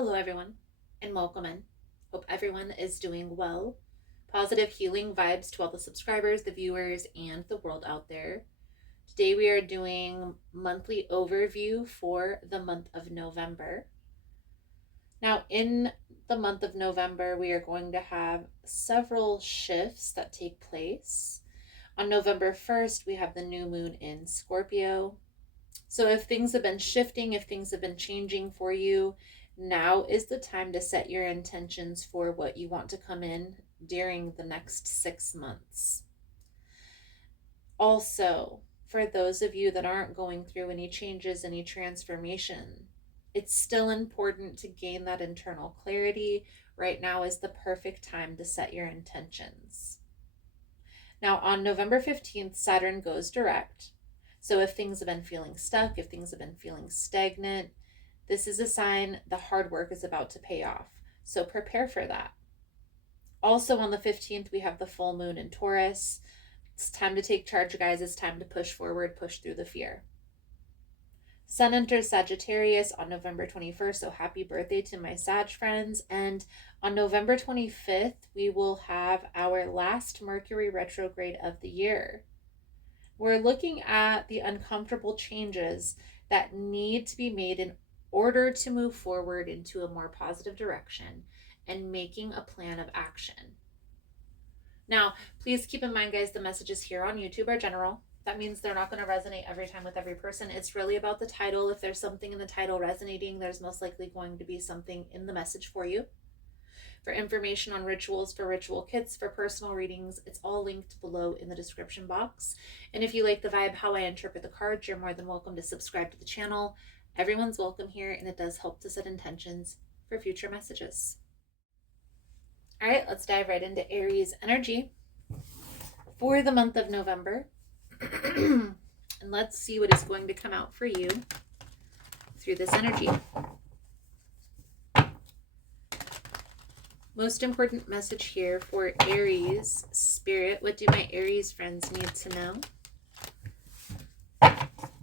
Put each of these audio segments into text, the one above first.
Hello, everyone, and welcome in. Hope everyone is doing well. Positive healing vibes to all the subscribers, the viewers, and the world out there. Today, we are doing monthly overview for the month of November. Now, in the month of November, we are going to have several shifts that take place. On November 1st, we have the new moon in Scorpio. So if things have been shifting, if things have been changing for you, now is the time to set your intentions for what you want to come in during the next 6 months. Also, for those of you that aren't going through any changes, any transformation, it's still important to gain that internal clarity. Right now is the perfect time to set your intentions. Now, on November 15th, Saturn goes direct. So if things have been feeling stuck, if things have been feeling stagnant, this is a sign the hard work is about to pay off. So prepare for that. Also on the 15th, we have the full moon in Taurus. It's time to take charge, guys. It's time to push forward, push through the fear. Sun enters Sagittarius on November 21st, so happy birthday to my Sag friends. And on November 25th, we will have our last Mercury retrograde of the year. We're looking at the uncomfortable changes that need to be made in order to move forward into a more positive direction and making a plan of action. Now, please keep in mind, guys, the messages here on YouTube are general. That means they're not going to resonate every time with every person. It's really about the title. If there's something in the title resonating, there's most likely going to be something in the message for you. For information on rituals, for ritual kits, for personal readings, it's all linked below in the description box. And if you like the vibe, how I interpret the cards, you're more than welcome to subscribe to the channel. Everyone's welcome here, and it does help to set intentions for future messages. All right, let's dive right into Aries energy for the month of November. And let's see what is going to come out for you through this energy. Most important message here for Aries spirit. What do my Aries friends need to know?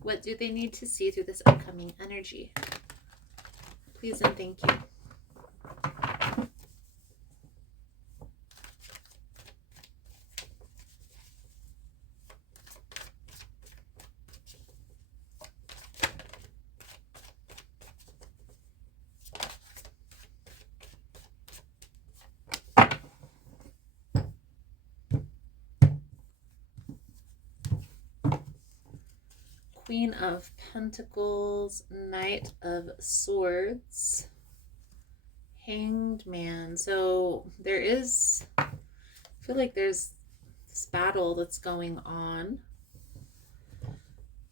What do they need to see through this upcoming energy? Please and thank you. Queen of Pentacles, Knight of Swords, Hanged Man. So there is, I feel like there's this battle that's going on.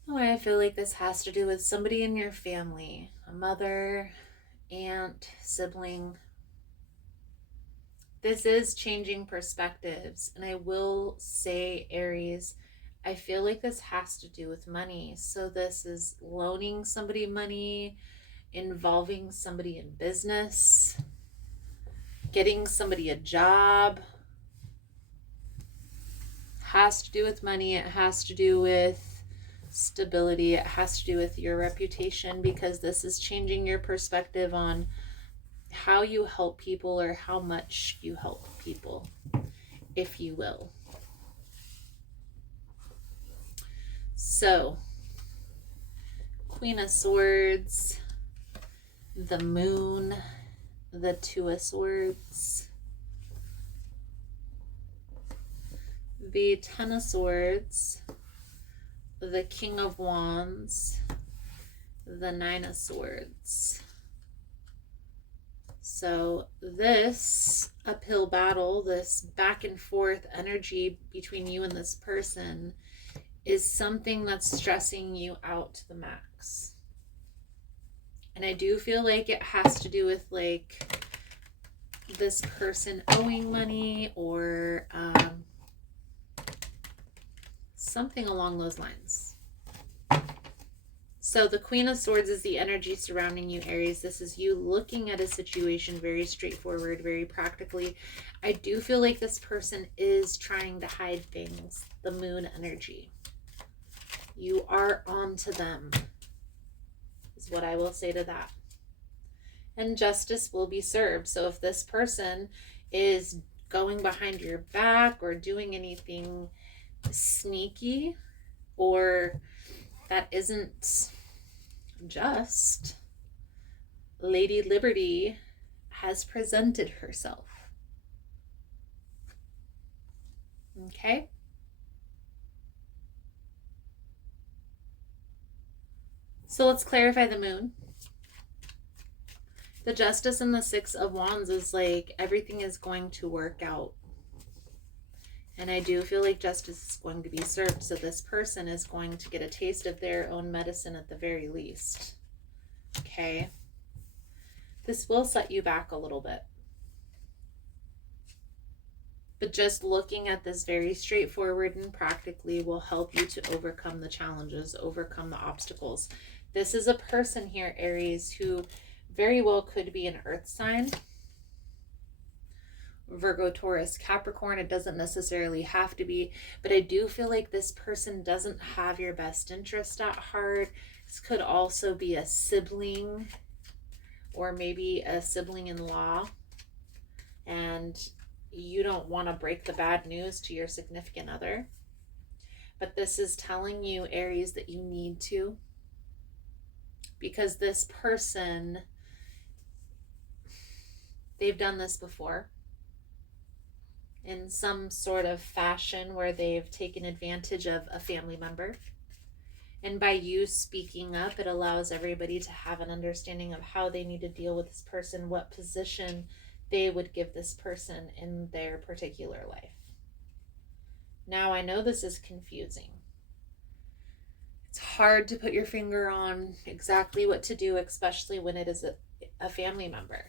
Oh, I feel like this has to do with somebody in your family, a mother, aunt, sibling. This is changing perspectives. And I will say, Aries, I feel like this has to do with money. So this is loaning somebody money, involving somebody in business, getting somebody a job. Has to do with money. It has to do with stability. It has to do with your reputation, because this is changing your perspective on how you help people or how much you help people, if you will. So, Queen of Swords, the Moon, the Two of Swords, the Ten of Swords, the King of Wands, the Nine of Swords. So this uphill battle, this back and forth energy between you and this person, is something that's stressing you out to the max. And I do feel like it has to do with like this person owing money or something along those lines. So the Queen of Swords is the energy surrounding you, Aries. This is you looking at a situation very straightforward, very practically. I do feel like this person is trying to hide things. The Moon energy. You are on to them, is what I will say to that. and justice will be served. So if this person is going behind your back or doing anything sneaky or that isn't just, Lady Liberty has presented herself. Okay? So let's clarify the moon. The Justice and the Six of Wands is like everything is going to work out. And I do feel like justice is going to be served. So this person is going to get a taste of their own medicine at the very least. Okay? This will set you back a little bit. But just looking at this very straightforward and practically will help you to overcome the challenges, overcome the obstacles. This is a person here, Aries, who very well could be an earth sign. Virgo, Taurus, Capricorn, it doesn't necessarily have to be, but I do feel like this person doesn't have your best interest at heart. This could also be a sibling or maybe a sibling-in-law, and you don't want to break the bad news to your significant other. But this is telling you, Aries, that you need to, because this person, they've done this before in some sort of fashion where they've taken advantage of a family member. And by you speaking up, it allows everybody to have an understanding of how they need to deal with this person, what position they would give this person in their particular life. Now, I know this is confusing. It's hard to put your finger on exactly what to do, especially when it is a family member.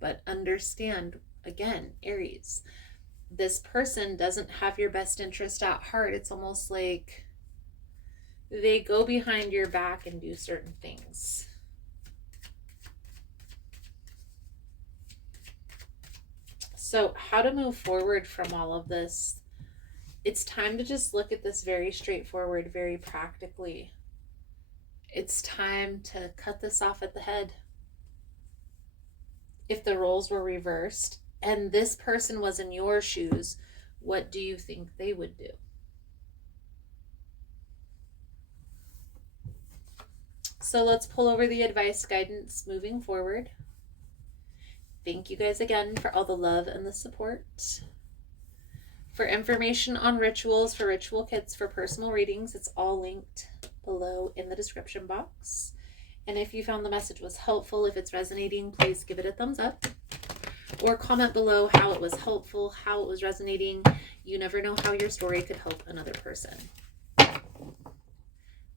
But understand, again, Aries, this person doesn't have your best interest at heart. It's almost like they go behind your back and do certain things. So how to move forward from all of this? It's time to just look at this very straightforward, very practically. It's time to cut this off at the head. If the roles were reversed and this person was in your shoes, what do you think they would do? So let's pull over the advice guidance moving forward. Thank you guys again for all the love and the support. For information on rituals, for ritual kits, for personal readings, it's all linked below in the description box. And if you found the message was helpful, if it's resonating, please give it a thumbs up. Or comment below how it was helpful, how it was resonating. You never know how your story could help another person.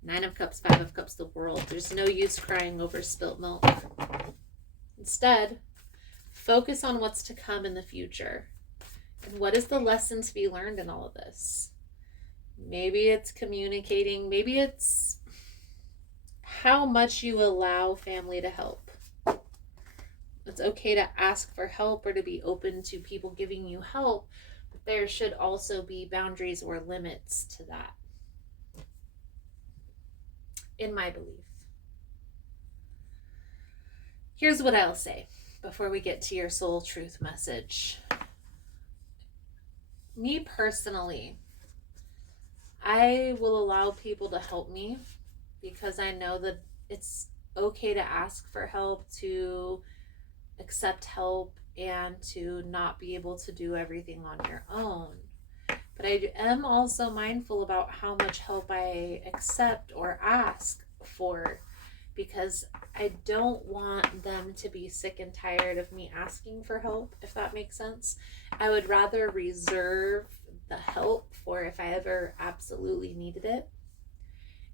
9 of Cups, 5 of Cups, the world. There's no use crying over spilt milk. Instead, focus on what's to come in the future. And what is the lesson to be learned in all of this? Maybe it's communicating. Maybe it's how much you allow family to help. It's okay to ask for help or to be open to people giving you help, but there should also be boundaries or limits to that, in my belief. Here's what I'll say before we get to your soul truth message. Me personally, I will allow people to help me because I know that it's okay to ask for help, to accept help, and to not be able to do everything on your own. But I am also mindful about how much help I accept or ask for, because I don't want them to be sick and tired of me asking for help, if that makes sense. I would rather reserve the help for if I ever absolutely needed it.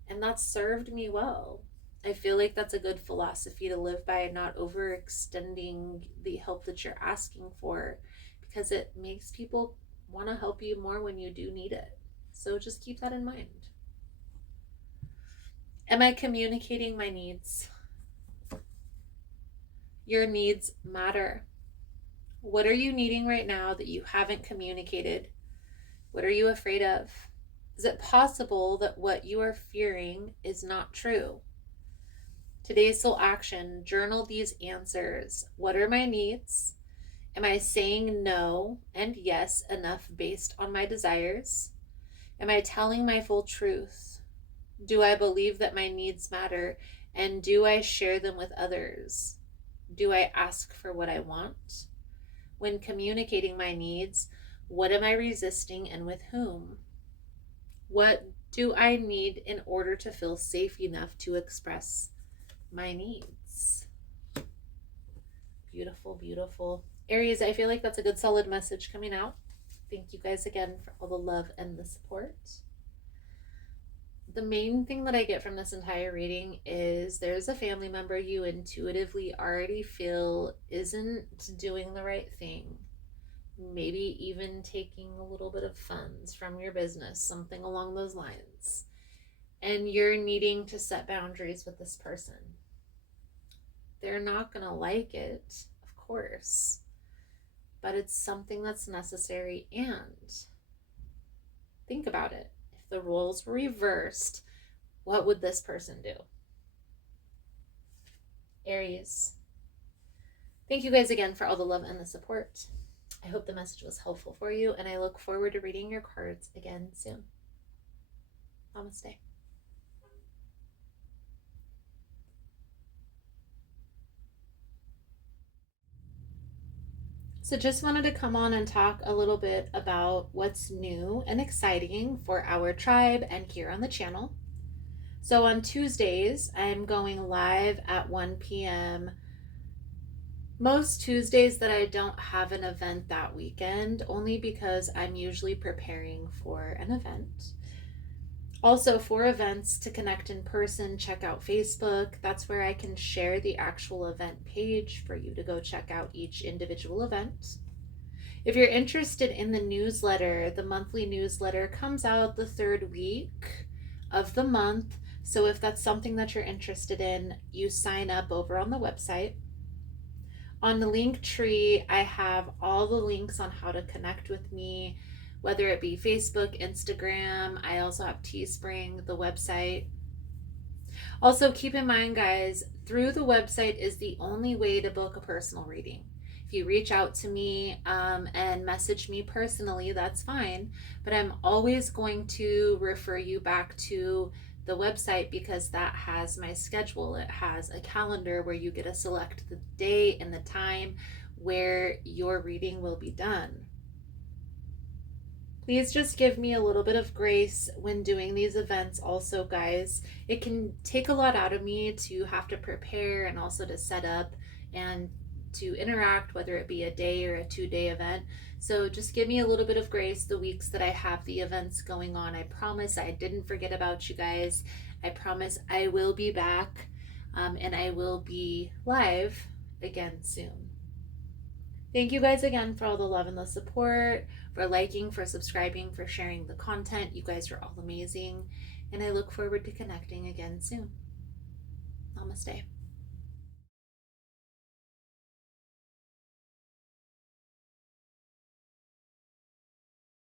And that's served me well. I feel like that's a good philosophy to live by, not overextending the help that you're asking for, because it makes people want to help you more when you do need it. So just keep that in mind. Am I communicating my needs? Your needs matter. What are you needing right now that you haven't communicated? What are you afraid of? Is it possible that what you are fearing is not true? Today's soul action, journal these answers. What are my needs? Am I saying no and yes enough based on my desires? Am I telling my full truth? Do I believe that my needs matter? And do I share them with others? Do I ask for what I want? When communicating my needs, what am I resisting and with whom? What do I need in order to feel safe enough to express my needs? Beautiful, beautiful. Aries, I feel like that's a good solid message coming out. Thank you guys again for all the love and the support. The main thing that I get from this entire reading is there's a family member you intuitively already feel isn't doing the right thing. Maybe even taking a little bit of funds from your business, something along those lines. And you're needing to set boundaries with this person. They're not going to like it, of course, but it's something that's necessary. And think about it. If the roles were reversed, what would this person do? Aries, thank you guys again for all the love and the support. I hope the message was helpful for you, and I look forward to reading your cards again soon. Namaste. So just wanted to come on and talk a little bit about what's new and exciting for our tribe and here on the channel. So on Tuesdays, I'm going live at 1 p.m. Most Tuesdays that I don't have an event that weekend, only because I'm usually preparing for an event. Also, for events to connect in person, check out Facebook. That's where I can share the actual event page for you to go check out each individual event. If you're interested in the newsletter, the monthly newsletter comes out the third week of the month. So if that's something that you're interested in, you sign up over on the website. On the link tree, I have all the links on how to connect with me, whether it be Facebook, Instagram. I also have Teespring, the website. Also, keep in mind, guys, through the website is the only way to book a personal reading. If you reach out to me and message me personally, that's fine. But I'm always going to refer you back to the website because that has my schedule. It has a calendar where you get to select the day and the time where your reading will be done. Please just give me a little bit of grace when doing these events also, guys. It can take a lot out of me to have to prepare and also to set up and to interact, whether it be a day or a 2-day event. So just give me a little bit of grace the weeks that I have the events going on. I promise I didn't forget about you guys. I promise I will be back and I will be live again soon. Thank you guys again for all the love and the support, for liking, for subscribing, for sharing the content. You guys are all amazing. And I look forward to connecting again soon. Namaste.